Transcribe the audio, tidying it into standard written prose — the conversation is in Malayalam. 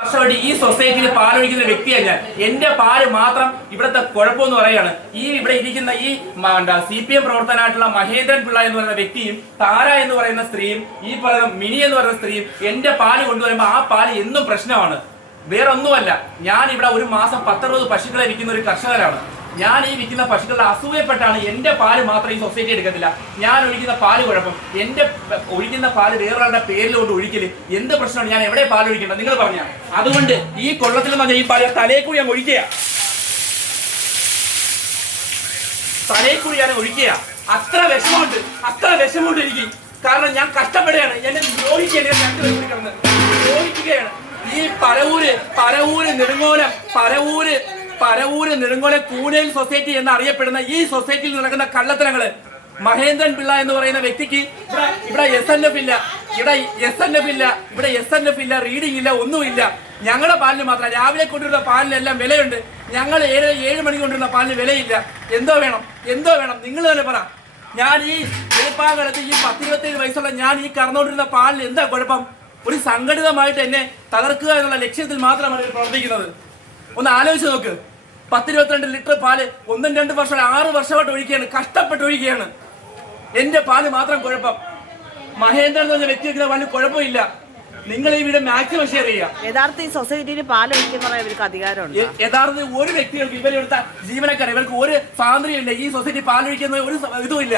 വർഷമായിട്ട് ഈ സൊസൈറ്റിയിൽ പാലൊഴിക്കുന്ന വ്യക്തിയാണ് ഞാൻ. എന്റെ പാല് മാത്രം ഇവിടുത്തെ കുഴപ്പമെന്ന് പറയാണ്. ഇവിടെ ഇരിക്കുന്ന ഈ CPM പ്രവർത്തനായിട്ടുള്ള മഹേന്ദ്രൻ പിള്ള എന്ന് പറയുന്ന വ്യക്തിയും താര എന്ന് പറയുന്ന സ്ത്രീയും ഈ പറയുന്ന മിനി എന്ന് പറയുന്ന സ്ത്രീയും എന്റെ പാല് കൊണ്ടുവരുമ്പോൾ ആ പാല് എന്നും പ്രശ്നമാണ്. വേറെ ഒന്നുമല്ല, ഞാൻ ഇവിടെ ഒരു മാസം 10-60 പശുക്കളെ വിൽക്കുന്ന ഒരു കർഷകരാണ്. ഞാൻ ഈ വിൽക്കുന്ന പശുക്കളുടെ അസൂയപ്പെട്ടാണ് എന്റെ പാല് മാത്രം ഈ സൊസൈറ്റി എടുക്കത്തില്ല. ഞാൻ ഒഴിക്കുന്ന പാല് കുഴപ്പം, എന്റെ ഒഴിക്കുന്ന പാല് വേറൊരാളുടെ പേരിലോട്ട് ഒഴിക്കല് എന്ത് പ്രശ്നമാണ്? ഞാൻ എവിടെ പാല് ഒഴിക്കേണ്ടത് നിങ്ങൾ പറഞ്ഞ? അതുകൊണ്ട് ഈ കൊള്ളത്തിൽ എന്ന് പറഞ്ഞാൽ ഈ പാല് തലയിൽ കൂടി ഞാൻ ഒഴിക്കുക, തലയിൽ കൂടി ഞാൻ ഒഴിക്കുക. അത്ര വിഷമമുണ്ട് എനിക്ക്. കാരണം ഞാൻ കഷ്ടപ്പെടുകയാണ്, എന്നെ ദ്രോഹിക്കുകയാണ്. ഈ പരവൂര് നെടുങ്കോലം കൂനേൽ സൊസൈറ്റി എന്നറിയപ്പെടുന്ന ഈ സൊസൈറ്റിയിൽ നടക്കുന്ന കള്ളത്തരങ്ങള്, മഹേന്ദ്രൻ പിള്ള എന്ന് പറയുന്ന വ്യക്തിക്ക് ഇവിടെ SNF ഇല്ല, റീഡിംഗ് ഇല്ല, ഒന്നുമില്ല. ഞങ്ങളുടെ പാലിന് മാത്രം രാവിലെ കൊണ്ടുവരുന്ന പാലിനെല്ലാം വിലയുണ്ട്. ഞങ്ങൾ 7 മണിക്ക് കൊണ്ടുവരുന്ന പാലിന് വിലയില്ല. എന്തോ വേണം നിങ്ങൾ തന്നെ പറ. ഞാൻ ഈ വെളുപ്പാകലത്ത് ഈ 10-27 വയസ്സുള്ള ഞാൻ ഈ കറന്നുകൊണ്ടിരുന്ന പാലിന് എന്താ കുഴപ്പം? ഒരു സംഘടിതമായിട്ട് എന്നെ തകർക്കുക എന്നുള്ള ലക്ഷ്യത്തിൽ മാത്രമാണ് പ്രവർത്തിക്കുന്നത്. ഒന്ന് ആലോചിച്ച് നോക്ക്. 10-22 ലിറ്റർ പാല് 1-2 വർഷം 6 വർഷമായിട്ട് ഒഴിക്കുകയാണ്, കഷ്ടപ്പെട്ട് ഒഴിക്കുകയാണ്. എന്റെ പാല് മാത്രം കുഴപ്പം. മഹേന്ദ്രൻ എന്ന് പറഞ്ഞ വ്യക്തിക്ക് പാല് കുഴപ്പമില്ല. നിങ്ങൾ ഈ വീട് മാക്സിമം ഷെയർ ചെയ്യുക. യഥാർത്ഥ ഈ സൊസൈറ്റിയിൽ പാല് ഒഴിക്കുന്ന ഇവർക്ക് അധികാരമുണ്ട്. യഥാർത്ഥത്തിൽ ഒരു വ്യക്തികൾക്ക് ഇവരെടുത്ത ജീവനക്കാർ ഇവർക്ക് ഒരു സ്വാതന്ത്ര്യമില്ല. ഈ സൊസൈറ്റി പാലൊഴിക്കുന്ന ഒരു ഇതുമില്ല.